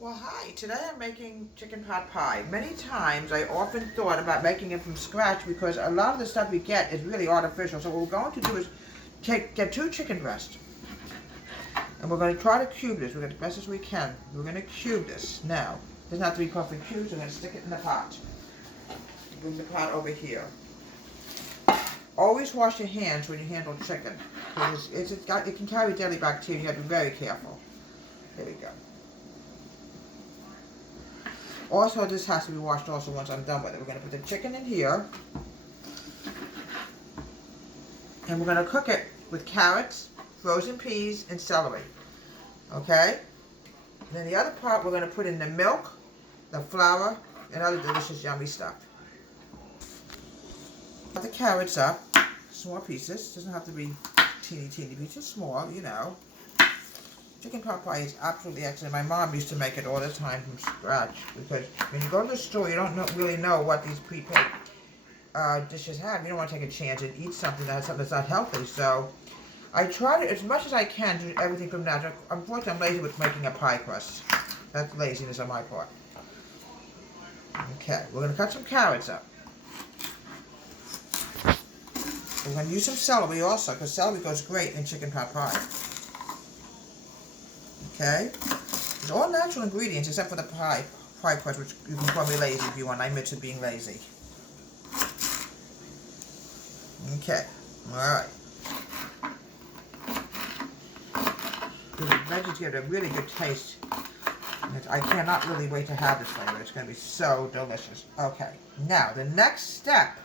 Well, hi. Today I'm making chicken pot pie. Many times I often thought about making it from scratch because a lot of the stuff we get is really artificial. So what we're going to do is get two chicken breasts and we're going to try to cube this. We're going to best as we can. We're going to cube this. Now, it doesn't have to be perfect cubes. We're going to stick it in the pot. Bring the pot over here. Always wash your hands when you handle chicken because it can carry deadly bacteria. You have to be very careful. There we go. Also, this has to be washed also once I'm done with it. We're going to put the chicken in here. And we're going to cook it with carrots, frozen peas, and celery. Okay? And then the other part, we're going to put in the milk, the flour, and other delicious yummy stuff. Cut the carrots up, small pieces. Doesn't have to be teeny pieces, small, you know. Chicken pot pie is absolutely excellent. My mom used to make it all the time from scratch because when you go to the store, you don't really know what these prepaid dishes have. You don't want to take a chance and eat something that's not healthy. So I try to, as much as I can, do everything from natural. Unfortunately, I'm lazy with making a pie crust. That's laziness on my part. Okay, we're going to cut some carrots up. We're going to use some celery also because celery goes great in chicken pot pie. Okay, it's all natural ingredients except for the pie crust, which you can call me lazy if you want. I admit to being lazy. Okay, alright. The veggies give it a really good taste. I cannot really wait to have this flavor. It's going to be so delicious. Okay, now the next step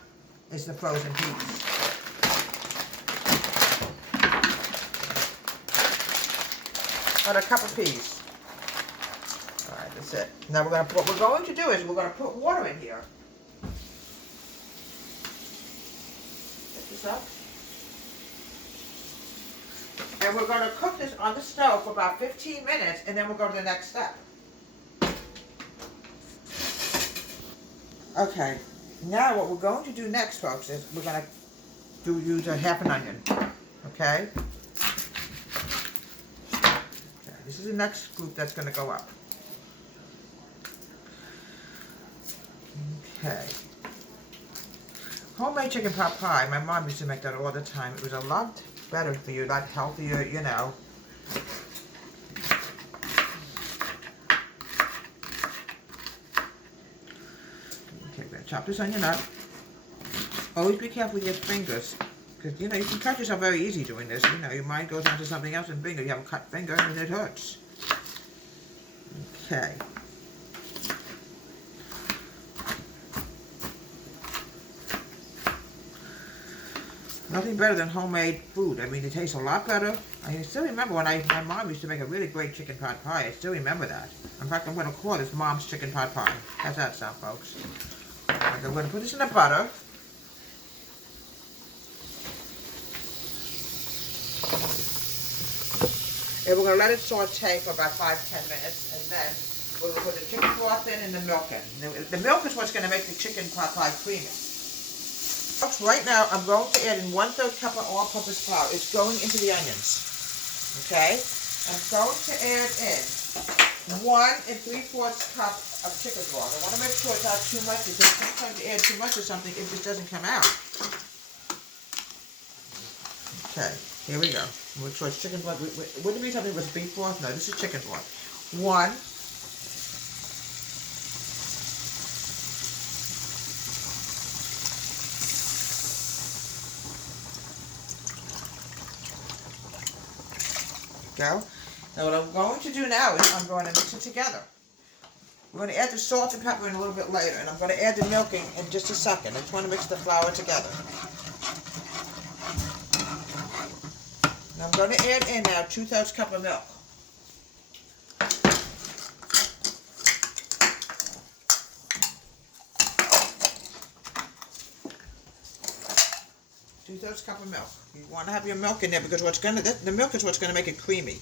is the frozen peas. About a cup of peas. Alright, that's it. Now what we're going to do is we're going to put water in here. Get this up. And we're going to cook this on the stove for about 15 minutes and then we'll go to the next step. Okay, now what we're going to do next, folks, is we're going to use a half an onion. Okay? This is the next group that's going to go up. Okay. Homemade chicken pot pie. My mom used to make that all the time. It was a lot better for you, a lot healthier, you know. Okay, we're going to chop this onion up. Always be careful with your fingers. Because, you know, you can cut yourself very easy doing this. You know, your mind goes on to something else and bingo, you have a cut finger and it hurts. Okay. Nothing better than homemade food. I mean, it tastes a lot better. I still remember when my mom used to make a really great chicken pot pie. I still remember that. In fact, I'm going to call this Mom's Chicken Pot Pie. How's that sound, folks? Okay, I'm going to put this in the butter. And we're going to let it saute for about 5-10 minutes, and then we're going to put the chicken broth in and the milk in. The milk is what's going to make the chicken pot pie creamy. Folks, right now I'm going to add in 1/3 cup of all-purpose flour. It's going into the onions. Okay? I'm going to add in 1 3/4 cup of chicken broth. I want to make sure it's not too much because sometimes you add too much of something, it just doesn't come out. Okay, here we go. Which was chicken broth. Wouldn't it be something with beef broth? No, this is chicken broth. 1. Go. Now what I'm going to do now is I'm going to mix it together. We're going to add the salt and pepper in a little bit later, and I'm going to add the milk in just a second. I just want to mix the flour together. I'm going to add in now 2/3 cup of milk. Two-thirds cup of milk. You want to have your milk in there because the milk is what's going to make it creamy.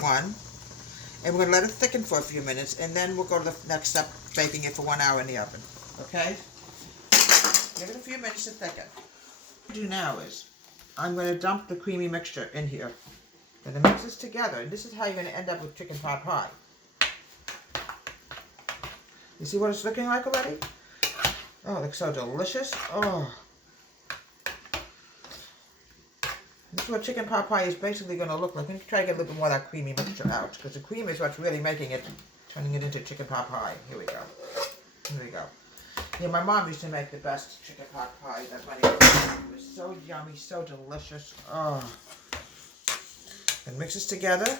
1. And we're going to let it thicken for a few minutes, and then we'll go to the next step, baking it for 1 hour in the oven. Okay? Give it a few minutes to thicken. What I'm going to do now is I'm going to dump the creamy mixture in here. Then mix this together, and this is how you're going to end up with chicken pot pie. You see what it's looking like already? Oh, it looks so delicious. Oh. This is what chicken pot pie is basically going to look like. Let me try to get a little bit more of that creamy mixture out, because the cream is what's really making it, turning it into chicken pot pie. Here we go. Here we go. Yeah, my mom used to make the best chicken pot pie. That's money. It was so yummy, so delicious. Oh. And mix this together.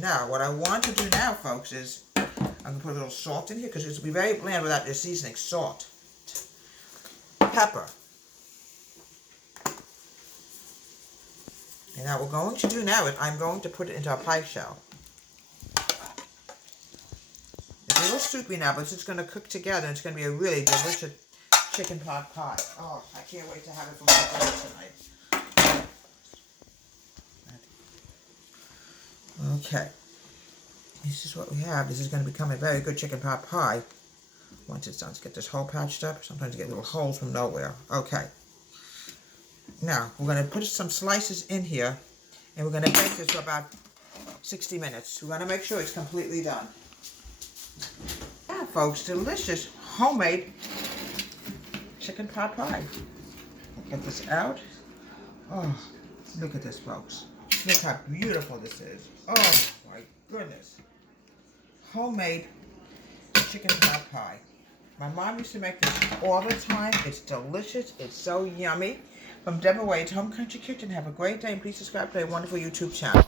Now, what I want to do now, folks, is I'm going to put a little salt in here, because it'll be very bland without your seasoning. Salt. Pepper. And now what we're going to do now is I'm going to put it into a pie shell. It's a little soupy now, but it's just going to cook together, and it's going to be a really delicious chicken pot pie. Oh, I can't wait to have it for my dinner tonight. Okay. This is what we have. This is going to become a very good chicken pot pie. Once it's done, let's get this hole patched up. Sometimes you get little holes from nowhere. Okay. Now, we're going to put some slices in here, and we're going to bake this for about 60 minutes. We're going to make sure it's completely done. Yeah, folks, delicious homemade chicken pot pie. Get this out. Oh, look at this, folks. Look how beautiful this is. Oh, my goodness. Homemade chicken pot pie. My mom used to make this all the time. It's delicious. It's so yummy. From Deborah Wade's Home Country Kitchen, have a great day, and please subscribe to a wonderful YouTube channel.